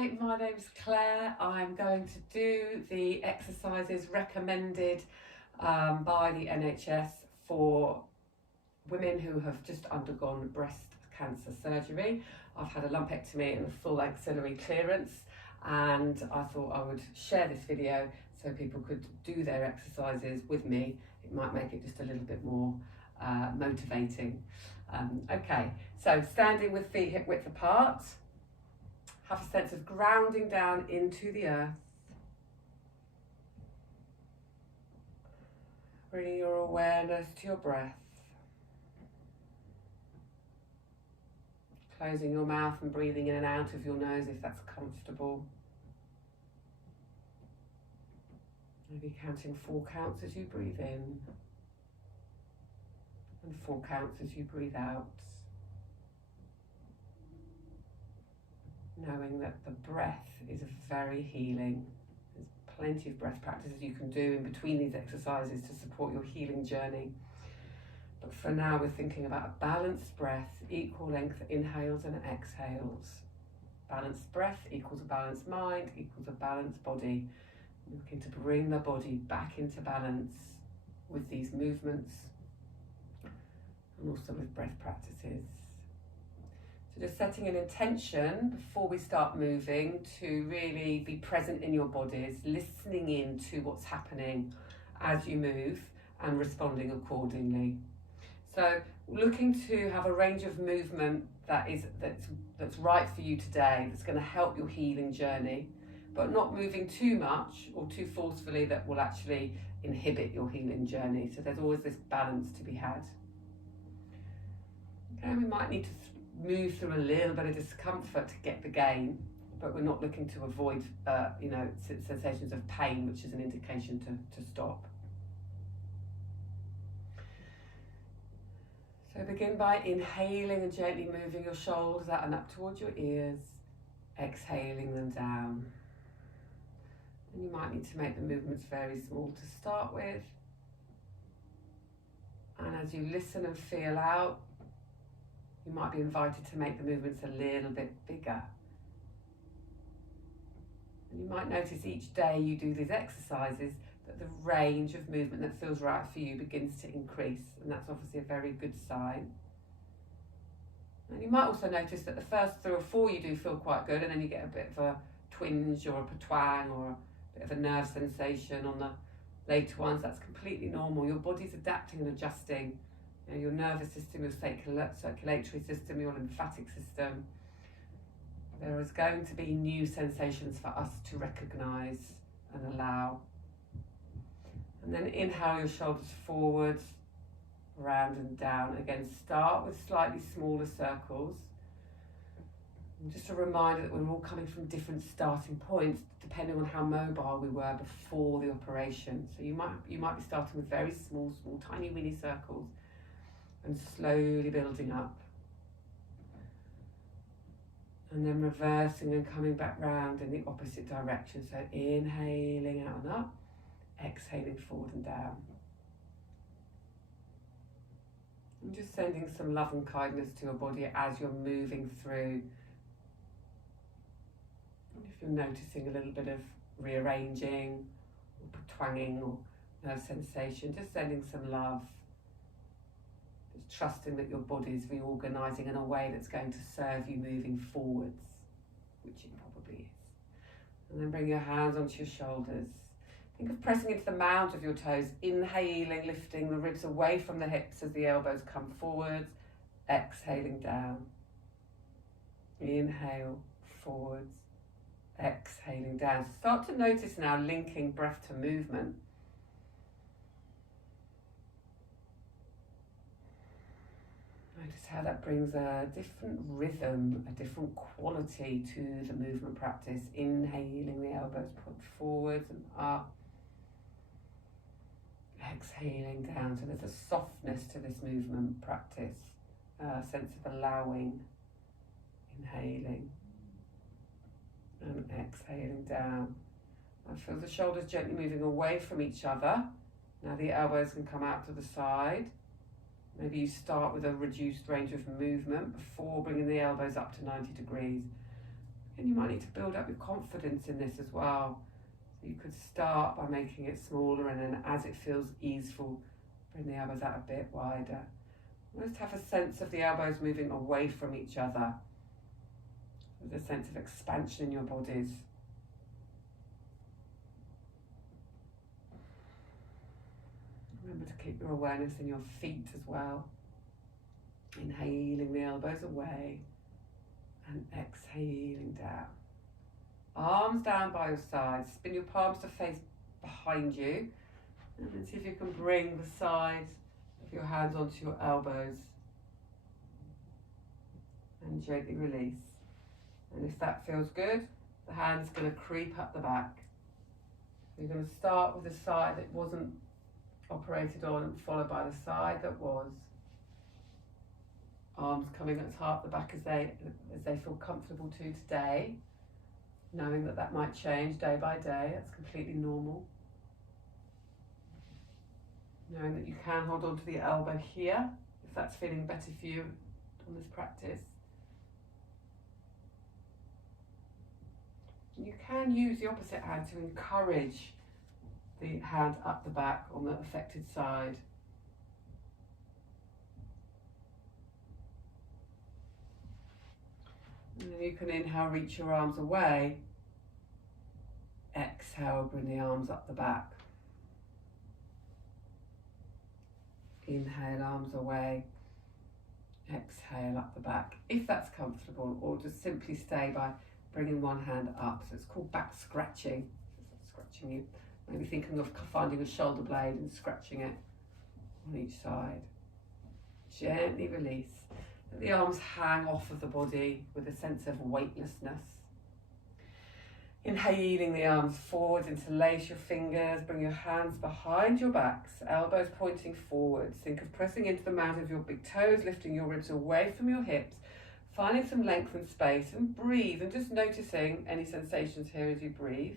Hi, my name's Claire. I'm going to do the exercises recommended by the NHS for women who have just undergone breast cancer surgery. I've had a lumpectomy and a full axillary clearance, and I thought I would share this video so people could do their exercises with me. It might make it just a little bit more motivating. Okay, so standing with feet hip width apart. Have a sense of grounding down into the earth. Bringing your awareness to your breath. Closing your mouth and breathing in and out of your nose if that's comfortable. Maybe counting 4 counts as you breathe in and 4 counts as you breathe out. Knowing that the breath is very healing. There's plenty of breath practices you can do in between these exercises to support your healing journey. But for now, we're thinking about a balanced breath, equal length inhales and exhales. Balanced breath equals a balanced mind, equals a balanced body. Looking to bring the body back into balance with these movements and also with breath practices. So just setting an intention before we start moving to really be present in your bodies, listening in to what's happening as you move and responding accordingly. So looking to have a range of movement that's right for you today, that's going to help your healing journey, but not moving too much or too forcefully that will actually inhibit your healing journey. So there's always this balance to be had. Okay, we might need to move through a little bit of discomfort to get the gain, but we're not looking to avoid sensations of pain, which is an indication to stop. So begin by inhaling and gently moving your shoulders out and up towards your ears, exhaling them down. And you might need to make the movements very small to start with. And as you listen and feel out, you might be invited to make the movements a little bit bigger. And you might notice each day you do these exercises that the range of movement that feels right for you begins to increase, and that's obviously a very good sign. And you might also notice that the first 3 or 4 you do feel quite good, and then you get a bit of a twinge or a twang or a bit of a nerve sensation on the later ones. That's completely normal. Your body's adapting and adjusting. You know, your nervous system, your circulatory system, your lymphatic system. There is going to be new sensations for us to recognise and allow. And then inhale your shoulders forward, round and down. Again, start with slightly smaller circles. And just a reminder that we're all coming from different starting points depending on how mobile we were before the operation. So you might be starting with very small, tiny, weeny circles and slowly building up. And then reversing and coming back round in the opposite direction. So inhaling out and up, exhaling forward and down. And just sending some love and kindness to your body as you're moving through. And if you're noticing a little bit of rearranging or twanging or nerve sensation, just sending some love. Just trusting that your body is reorganising in a way that's going to serve you moving forwards, which it probably is. And then bring your hands onto your shoulders. Think of pressing into the mounds of your toes, inhaling, lifting the ribs away from the hips as the elbows come forwards, exhaling down. Inhale, forwards, exhaling down. Start to notice now linking breath to movement. Notice how that brings a different rhythm, a different quality to the movement practice. Inhaling, the elbows put forwards and up. Exhaling down. So there's a softness to this movement practice, a sense of allowing. Inhaling and exhaling down. I feel the shoulders gently moving away from each other. Now the elbows can come out to the side. Maybe you start with a reduced range of movement before bringing the elbows up to 90 degrees. And you might need to build up your confidence in this as well. So you could start by making it smaller, and then as it feels easeful, bring the elbows out a bit wider. Just have a sense of the elbows moving away from each other. There's a sense of expansion in your bodies. Remember to keep your awareness in your feet as well. Inhaling the elbows away and exhaling down. Arms down by your sides. Spin your palms to face behind you. And then see if you can bring the sides of your hands onto your elbows. And gently release. And if that feels good, the hand's going to creep up the back. So you're going to start with the side that wasn't operated on, followed by the side that was. Arms coming as hard at the back as they feel comfortable to today. Knowing that that might change day by day, that's completely normal. Knowing that you can hold on to the elbow here, if that's feeling better for you on this practice. You can use the opposite hand to encourage the hand up the back on the affected side. And then you can inhale, reach your arms away. Exhale, bring the arms up the back. Inhale, arms away. Exhale, up the back, if that's comfortable, or just simply stay by bringing one hand up. So it's called back scratching. Scratching you, maybe thinking of finding a shoulder blade and scratching it on each side. Gently release. Let the arms hang off of the body with a sense of weightlessness. Inhaling the arms forward, interlace your fingers, bring your hands behind your backs, elbows pointing forwards. Think of pressing into the mat of your big toes, lifting your ribs away from your hips, finding some length and space, and breathe, and just noticing any sensations here as you breathe.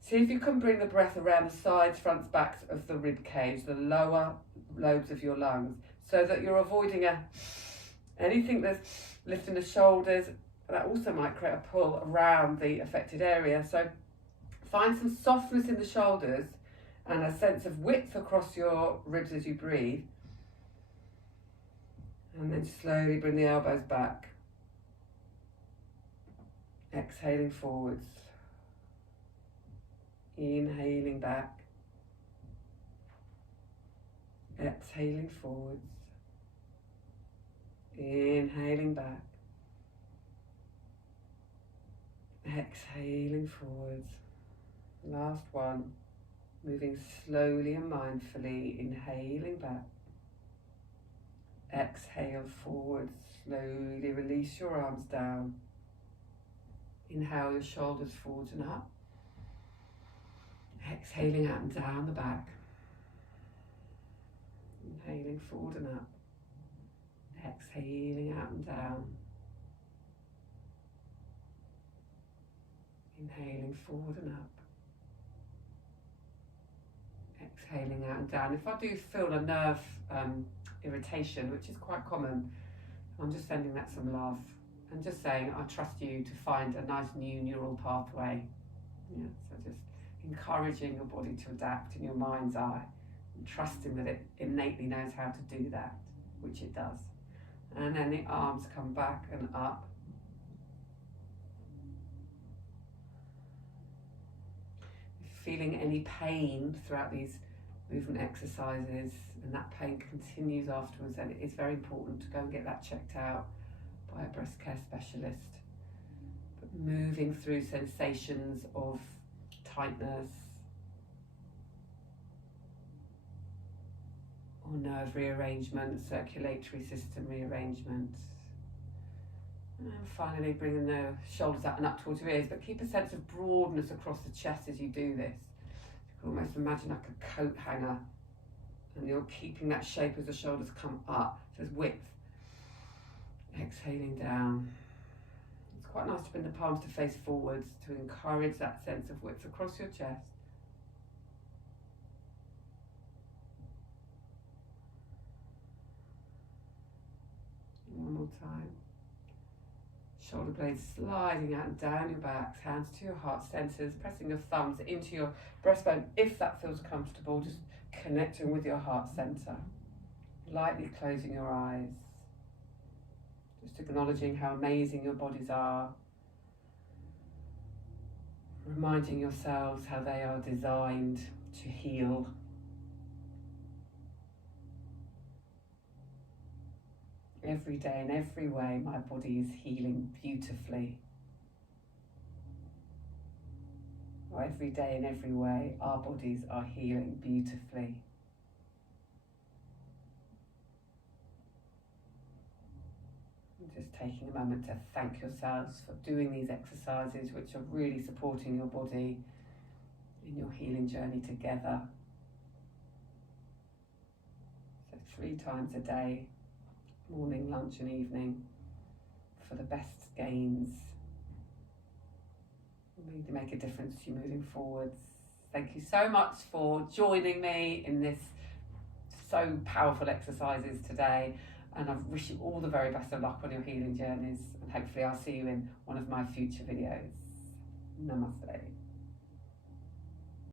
See if you can bring the breath around the sides, fronts, backs of the rib cage, the lower lobes of your lungs, so that you're avoiding anything that's lifting the shoulders. That also might create a pull around the affected area. So find some softness in the shoulders and a sense of width across your ribs as you breathe. And then slowly bring the elbows back. Exhaling forwards. Inhaling back. Exhaling forwards. Inhaling back. Exhaling forwards. Last one. Moving slowly and mindfully. Inhaling back. Exhale forwards. Slowly release your arms down. Inhale your shoulders forwards and up. Exhaling out and down the back. Inhaling forward and up. Exhaling out and down. Inhaling forward and up. Exhaling out and down. If I do feel a nerve irritation, which is quite common, I'm just sending that some love and just saying I trust you to find a nice new neural pathway. Yeah, so just encouraging your body to adapt in your mind's eye and trusting that it innately knows how to do that, which it does. And then the arms come back and up. Feeling any pain throughout these movement exercises, and that pain continues afterwards, then it is very important to go and get that checked out by a breast care specialist. But moving through sensations of tightness or nerve rearrangement, circulatory system rearrangement. And finally bringing the shoulders out and up towards your ears, but keep a sense of broadness across the chest as you do this. You can almost imagine like a coat hanger, and you're keeping that shape as the shoulders come up. So there's width. Exhaling down. It's quite nice to bring the palms to face forwards to encourage that sense of width across your chest. One more time. Shoulder blades sliding out and down your backs, hands to your heart centers, pressing your thumbs into your breastbone if that feels comfortable, just connecting with your heart center. Lightly closing your eyes, just acknowledging how amazing your bodies are, reminding yourselves how they are designed to heal. Every day in every way, my body is healing beautifully. Or every day in every way, our bodies are healing beautifully. And just taking a moment to thank yourselves for doing these exercises, which are really supporting your body in your healing journey together. So 3 times a day, morning, lunch and evening, for the best gains. Really make a difference to you moving forwards. Thank you so much for joining me in this so powerful exercises today, and I wish you all the very best of luck on your healing journeys, and hopefully I'll see you in one of my future videos. Namaste.